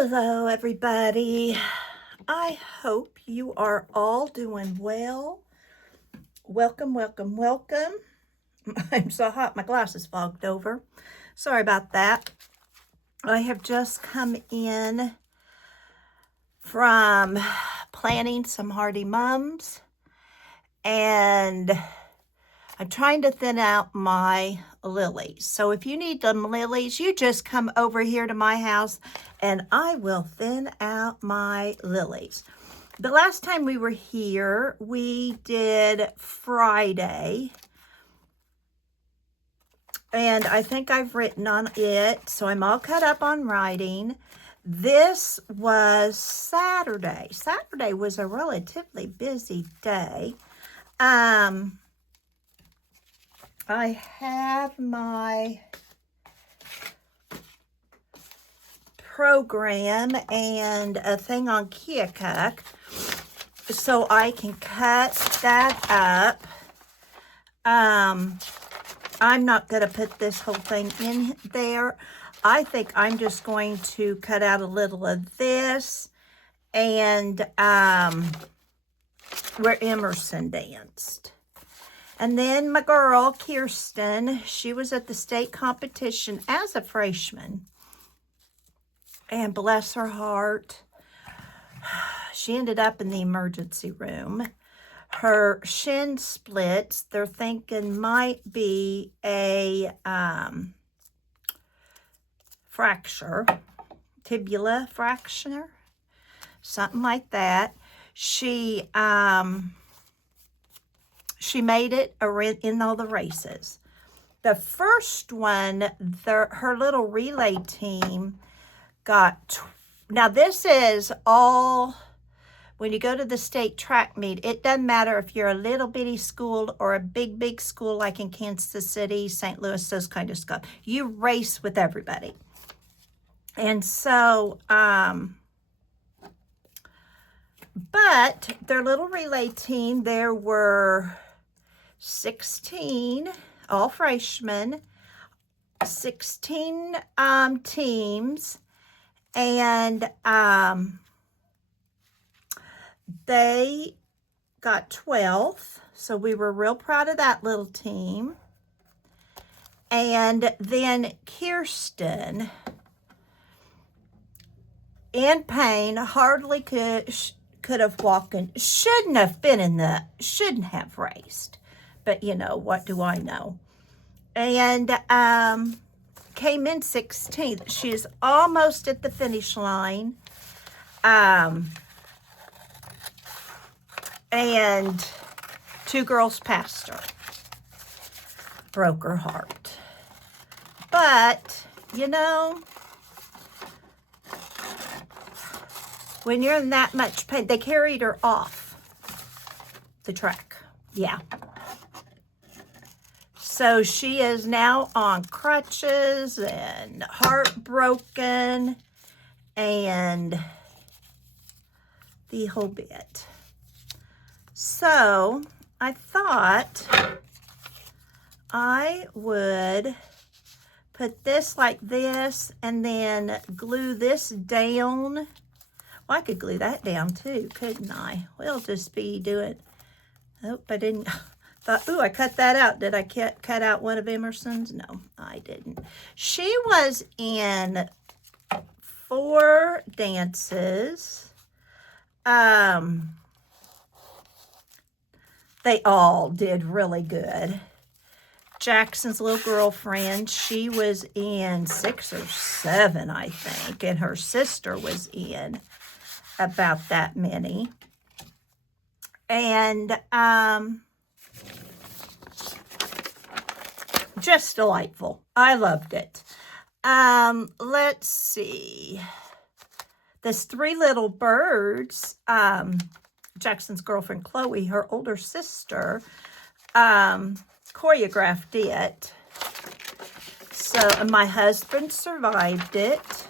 Hello, everybody. I hope you are all doing well. Welcome, welcome, welcome. I'm so hot, my glasses fogged over. Sorry about that. I have just come in from planting some hardy mums, and I'm trying to thin out my lilies. So if you need them lilies, you just come over here to my house and I will thin out my lilies. The last time we were here, we did Friday. And I think I've written on it, so I'm all caught up on writing. This was Saturday. Saturday was a relatively busy day. I have my program and a thing on Keokuk, so I can cut that up. I'm not going to put this whole thing in there. I think I'm just going to cut out a little of this and where Emerson danced. And then my girl, Kirsten, she was at the state competition as a freshman. And bless her heart, she ended up in the emergency room. Her shin splits, they're thinking might be a fracture, tibula fracture, something like that. She made it in all the races. The first one, her little relay team got, now this is all, when you go to the state track meet, it doesn't matter if you're a little bitty school or a big school like in Kansas City, St. Louis, those kind of stuff. You race with everybody. And so, but their little relay team, there were 16, all freshmen, 16 teams, and they got 12th, so we were real proud of that little team. And then Kirsten, in pain, hardly could have walked in, shouldn't have raced. But, you know, what do I know? And came in 16th. She's almost at the finish line. And two girls passed her. Broke her heart. But, you know, when you're in that much pain, they carried her off the track. Yeah. So she is now on crutches and heartbroken and the whole bit. So I thought I would put this like this and then glue this down. Well, I could glue that down too, couldn't I? We'll just be doing, oh, I didn't. Thought, ooh, I cut that out. Did I cut out one of Emerson's? No, I didn't. She was in 4 dances. They all did really good. Jackson's little girlfriend, she was in 6 or 7, I think, and her sister was in about that many. And just delightful. I loved it. Let's see. This 3 Little Birds, Jackson's girlfriend Chloe, her older sister, choreographed it. So my husband survived it,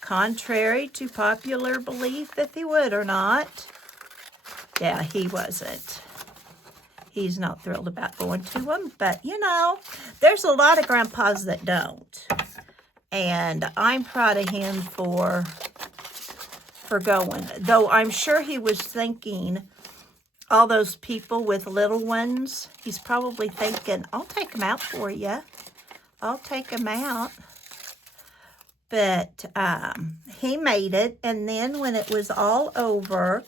contrary to popular belief if he would or not. Yeah, he wasn't. He's not thrilled about going to them, but you know, there's a lot of grandpas that don't. And I'm proud of him for going. Though I'm sure he was thinking, all those people with little ones, he's probably thinking, I'll take them out for you. I'll take them out. But he made it. And then when it was all over,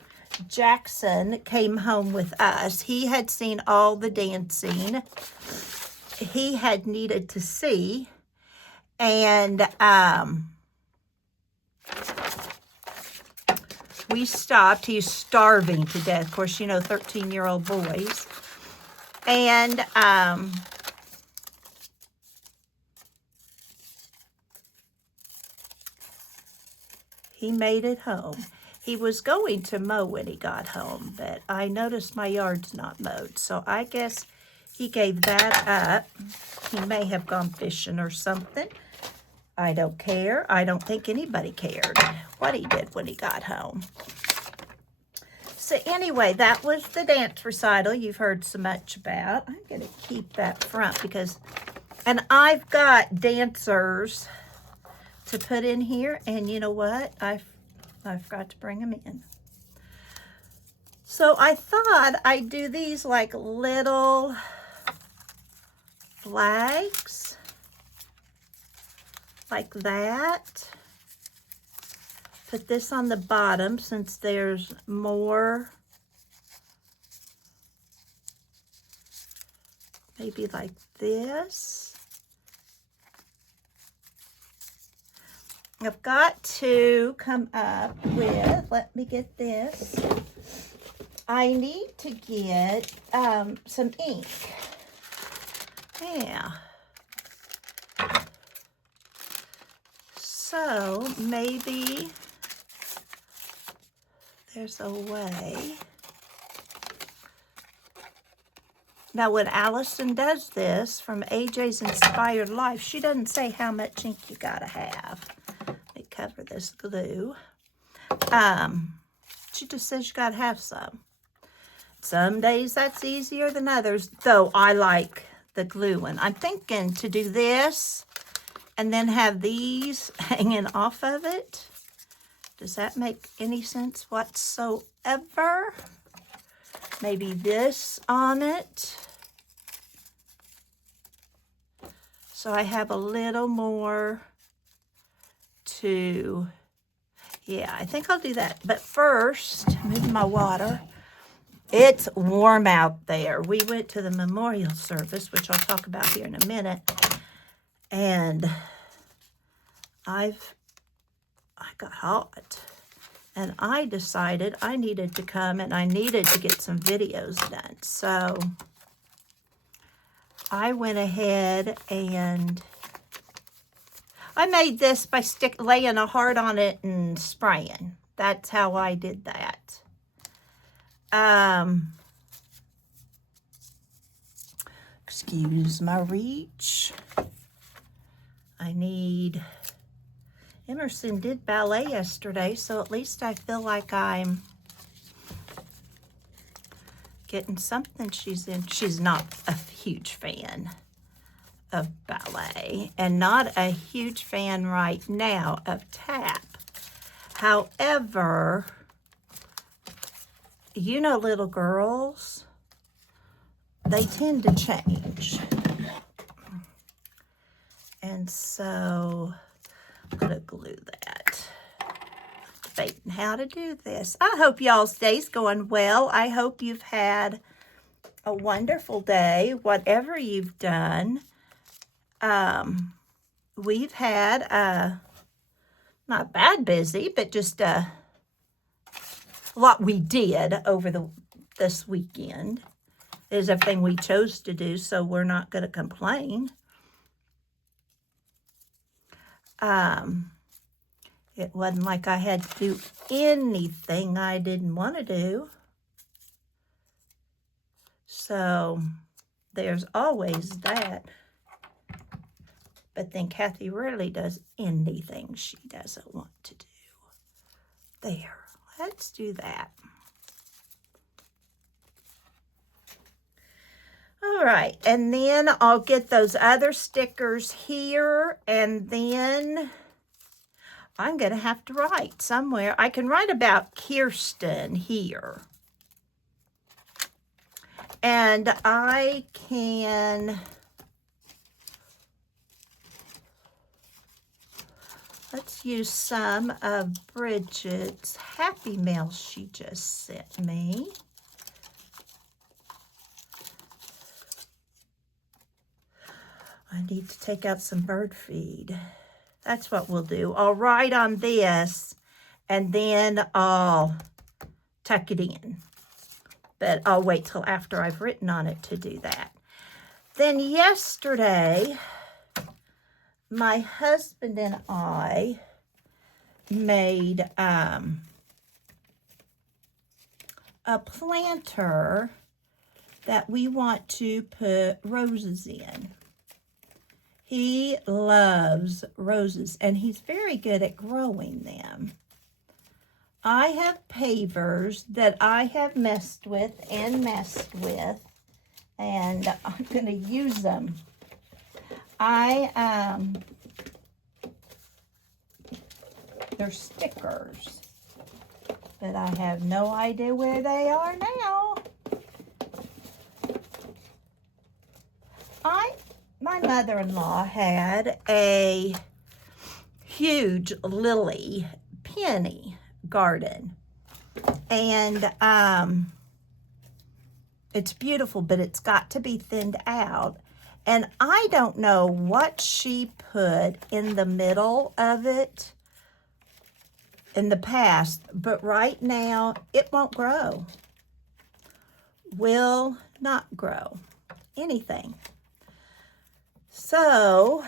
Jackson came home with us. He had seen all the dancing he had needed to see. And we stopped. He's starving to death. Of course, you know, 13-year-old boys. And he made it home. He was going to mow when he got home, but I noticed my yard's not mowed. So I guess he gave that up. He may have gone fishing or something. I don't care. I don't think anybody cared what he did when he got home. So anyway, that was the dance recital you've heard so much about. I'm going to keep that front because, and I've got dancers to put in here, and you know what? I forgot to bring them in. So I thought I'd do these like little flags, like that. Put this on the bottom since there's more, maybe like this. I've got to come up with, let me get this. I need to get some ink. Yeah. So maybe there's a way. Now when Allison does this from AJ's Inspired Life, she doesn't say how much ink you gotta have. Let me cover this glue. She just says you gotta have some. Some days that's easier than others, though I like the glue one. I'm thinking to do this and then have these hanging off of it. Does that make any sense whatsoever? Maybe this on it. So I have a little more to, yeah, I think I'll do that. But first, move my water. It's warm out there. We went to the memorial service, which I'll talk about here in a minute. And I got hot. And I decided I needed to come and I needed to get some videos done. So I went ahead and I made this by laying a heart on it and spraying. That's how I did that. Excuse my reach. I need, Emerson did ballet yesterday, so at least I feel like I'm getting something she's in. She's not a huge fan of ballet and not a huge fan right now of tap. However, you know, little girls, they tend to change. And so I'm going to glue that. Debating how to do this. I hope y'all's day's going well. I hope you've had a wonderful day, whatever you've done. We've had not bad busy, but just a lot we did over this weekend. Is everything we chose to do, so we're not going to complain. It wasn't like I had to do anything I didn't want to do. So there's always that. But then Kathy rarely does anything she doesn't want to do. There, let's do that. All right, and then I'll get those other stickers here, and then I'm going to have to write somewhere. I can write about Kirsten here. And I can, let's use some of Bridget's Happy Mail she just sent me. I need to take out some bird feed. That's what we'll do. I'll write on this and then I'll tuck it in. But I'll wait till after I've written on it to do that. Then yesterday, my husband and I made a planter that we want to put roses in. He loves roses, and he's very good at growing them. I have pavers that I have messed with, and I'm going to use them. They're stickers, but I have no idea where they are now. My mother-in-law had a huge lily peony garden, and it's beautiful, but it's got to be thinned out, and I don't know what she put in the middle of it in the past, but right now it won't grow. Will not grow anything. So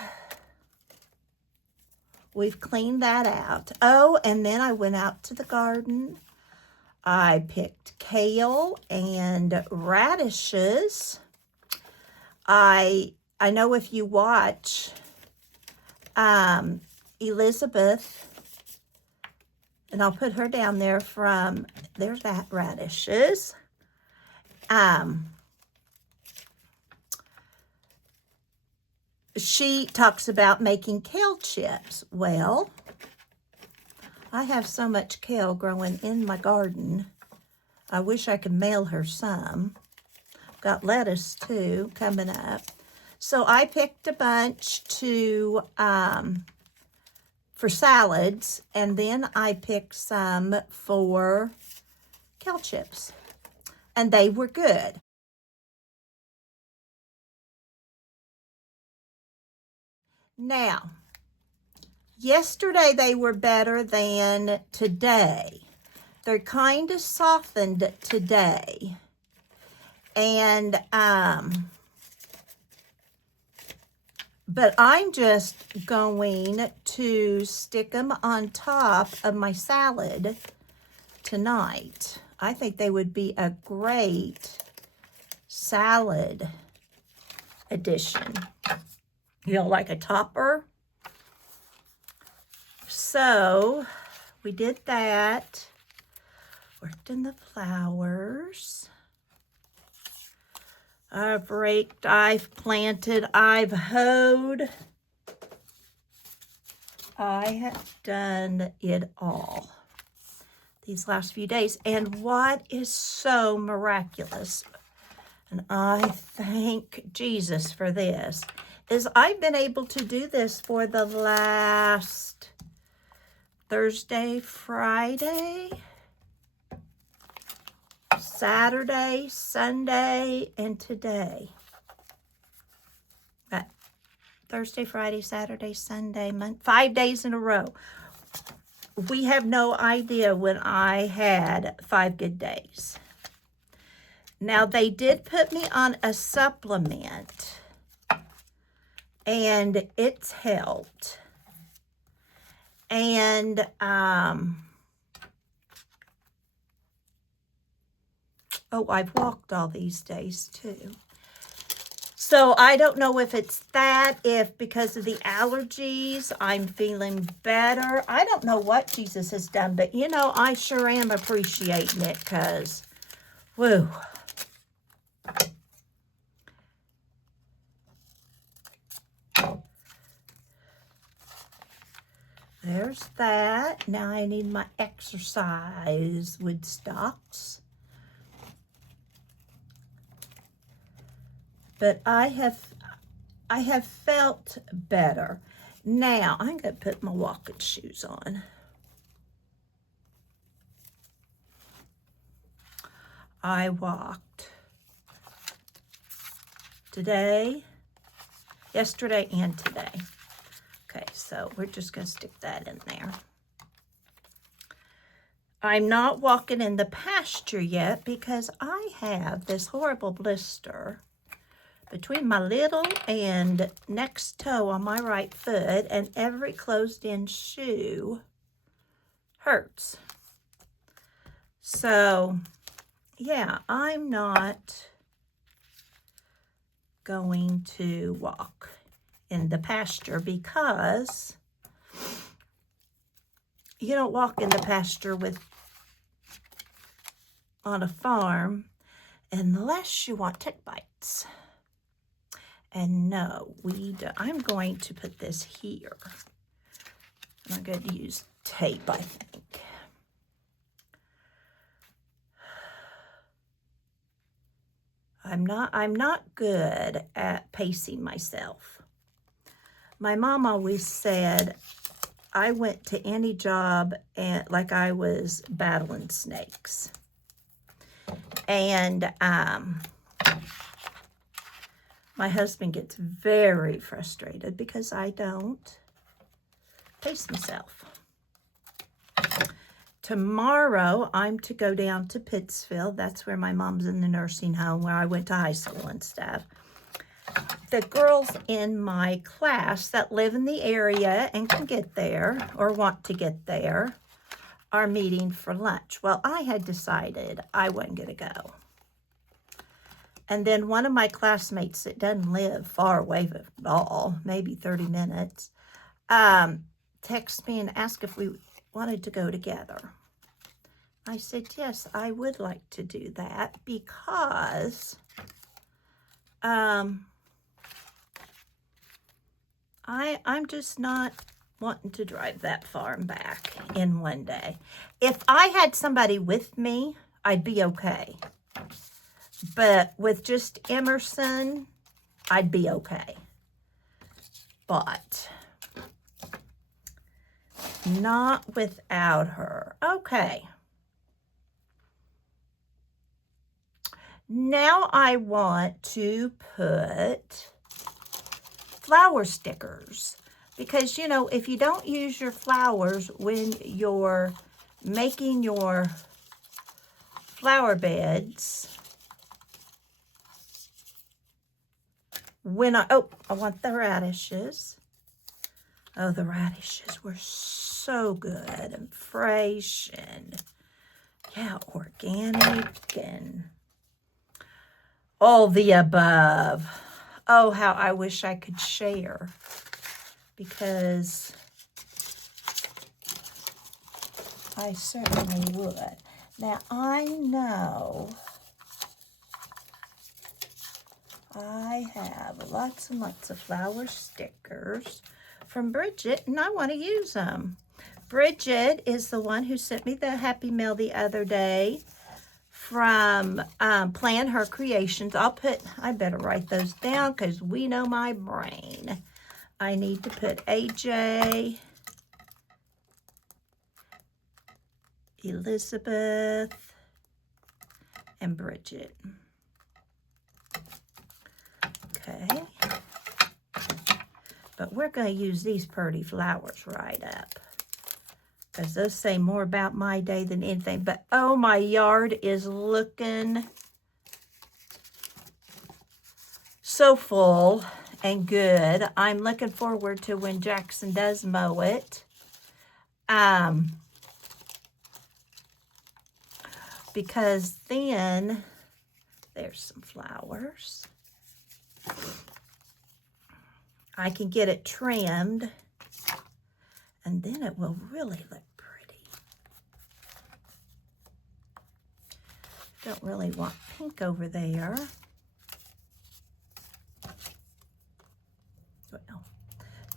we've cleaned that out. Oh, and then I went out to the garden. I picked kale and radishes. I know if you watch Elizabeth, and I'll put her down there there's that radishes. She talks about making kale chips. Well, I have so much kale growing in my garden. I wish I could mail her some. Got lettuce too coming up. So I picked a bunch for salads, and then I picked some for kale chips, and they were good. Now, yesterday they were better than today. They're kind of softened today. And, but I'm just going to stick them on top of my salad tonight. I think they would be a great salad addition. You know, like a topper. So we did that. Worked in the flowers. I've raked, I've planted, I've hoed. I have done it all these last few days. And what is so miraculous, and I thank Jesus for this, is I've been able to do this for the last Thursday, Friday, Saturday, Sunday, and today. Thursday, Friday, Saturday, Sunday, Monday, 5 days in a row. We have no idea when I had 5 good days. Now, they did put me on a supplement, and it's helped. And, oh, I've walked all these days too. So I don't know if it's that, if because of the allergies, I'm feeling better. I don't know what Jesus has done, but you know, I sure am appreciating it because, woo. there's that. Now I need my exercise wood stocks. But I have felt better. Now I'm going to put my walking shoes on. I walked today, yesterday, and today. Okay, so we're just going to stick that in there. I'm not walking in the pasture yet because I have this horrible blister between my little and next toe on my right foot, and every closed-in shoe hurts. So, yeah, I'm not going to walk in the pasture because you don't walk in the pasture on a farm unless you want tick bites. And no, we don't. I'm going to put this here. I'm going to use tape, I think. I'm not good at pacing myself. My mom always said I went to any job like I was battling snakes. And my husband gets very frustrated because I don't pace myself. Tomorrow, I'm to go down to Pittsfield. That's where my mom's in the nursing home where I went to high school and stuff. The girls in my class that live in the area and can get there or want to get there are meeting for lunch. Well, I had decided I wasn't going to go. And then one of my classmates that doesn't live far away at all, maybe 30 minutes, texted me and asked if we wanted to go together. I said, yes, I would like to do that because I'm just not wanting to drive that far and back in one day. If I had somebody with me, I'd be okay. But with just Emerson, I'd be okay. But not without her. Okay. Now I want to put flower stickers. Because, you know, if you don't use your flowers when you're making your flower beds, I want the radishes. Oh, the radishes were so good and fresh and, yeah, organic and all the above. Oh, how I wish I could share because I certainly would. Now, I know I have lots and lots of flower stickers from Bridget, and I want to use them. Bridget is the one who sent me the Happy Mail the other day from Plan Her Creations. I better write those down because we know my brain. I need to put AJ, Elizabeth, and Bridget. Okay. But we're going to use these pretty flowers right up, because those say more about my day than anything. But, oh, my yard is looking so full and good. I'm looking forward to when Jackson does mow it. Because then, there's some flowers. I can get it trimmed, and then it will really look pretty. Don't really want pink over there. Well,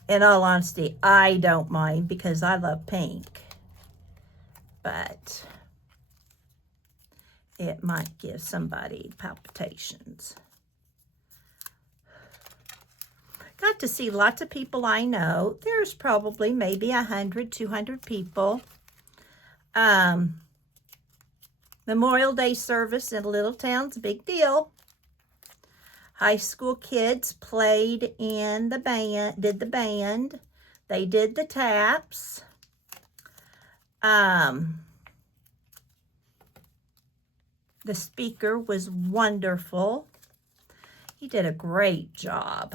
in all honesty, I don't mind because I love pink. But it might give somebody palpitations. Got to see lots of people I know. There's probably maybe 100, 200 people. Memorial Day service in Little Town's a big deal. High school kids played in the band, did the band. They did the taps. The speaker was wonderful. He did a great job.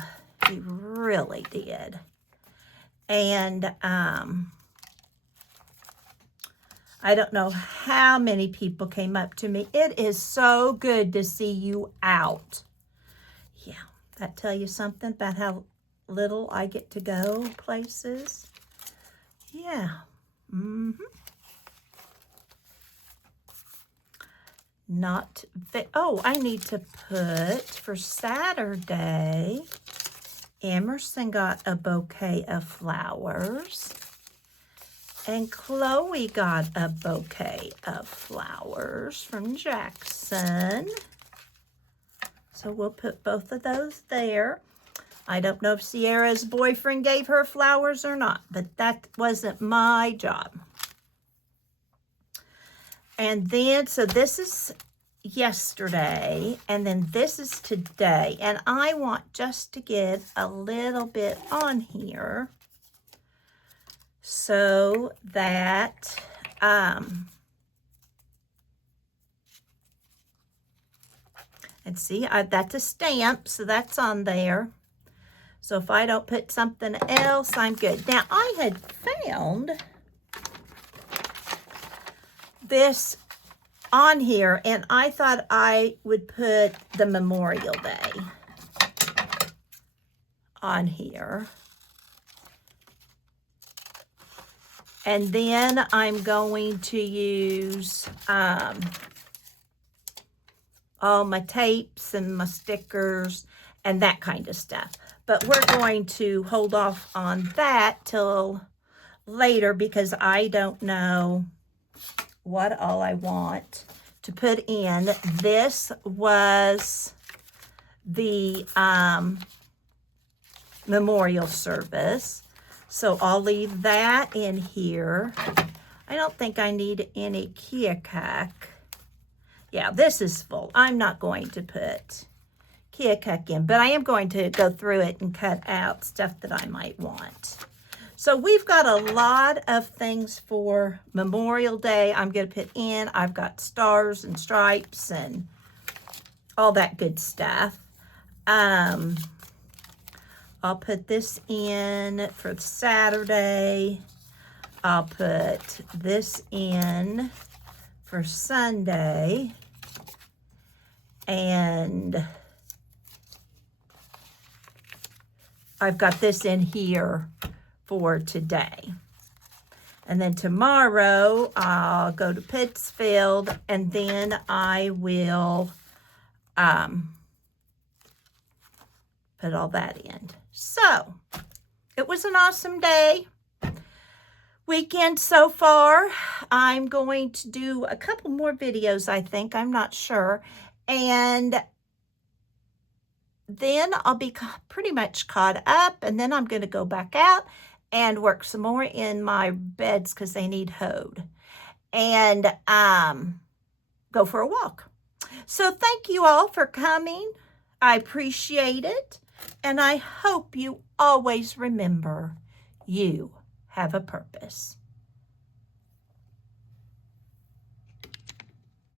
He really did. And I don't know how many people came up to me. It is so good to see you out. Yeah, that tell you something about how little I get to go places. Yeah. Oh, I need to put for Saturday, Emerson got a bouquet of flowers. And Chloe got a bouquet of flowers from Jackson. So we'll put both of those there. I don't know if Sierra's boyfriend gave her flowers or not, but that wasn't my job. And then, so this is yesterday, and then this is today. And I want just to get a little bit on here so that and see, that's a stamp, so that's on there. So if I don't put something else, I'm good. Now, I had found this on here, and I thought I would put the Memorial Day on here. And then I'm going to use all my tapes and my stickers and that kind of stuff. But we're going to hold off on that till later because I don't know what all I want to put in. This was the memorial service. So I'll leave that in here. I don't think I need any Keokuk. Yeah, this is full. I'm not going to put Keokuk in, but I am going to go through it and cut out stuff that I might want. So we've got a lot of things for Memorial Day. I'm going to put in. I've got stars and stripes and all that good stuff. I'll put this in for Saturday. I'll put this in for Sunday. And I've got this in here for today. And then tomorrow I'll go to Pittsfield, and then I will put all that in. So it was an awesome day. Weekend so far. I'm going to do a couple more videos, I think. I'm not sure. And then I'll be pretty much caught up, and then I'm going to go back out and work some more in my beds because they need hoed, and go for a walk. So thank you all for coming. I appreciate it, and I hope you always remember you have a purpose.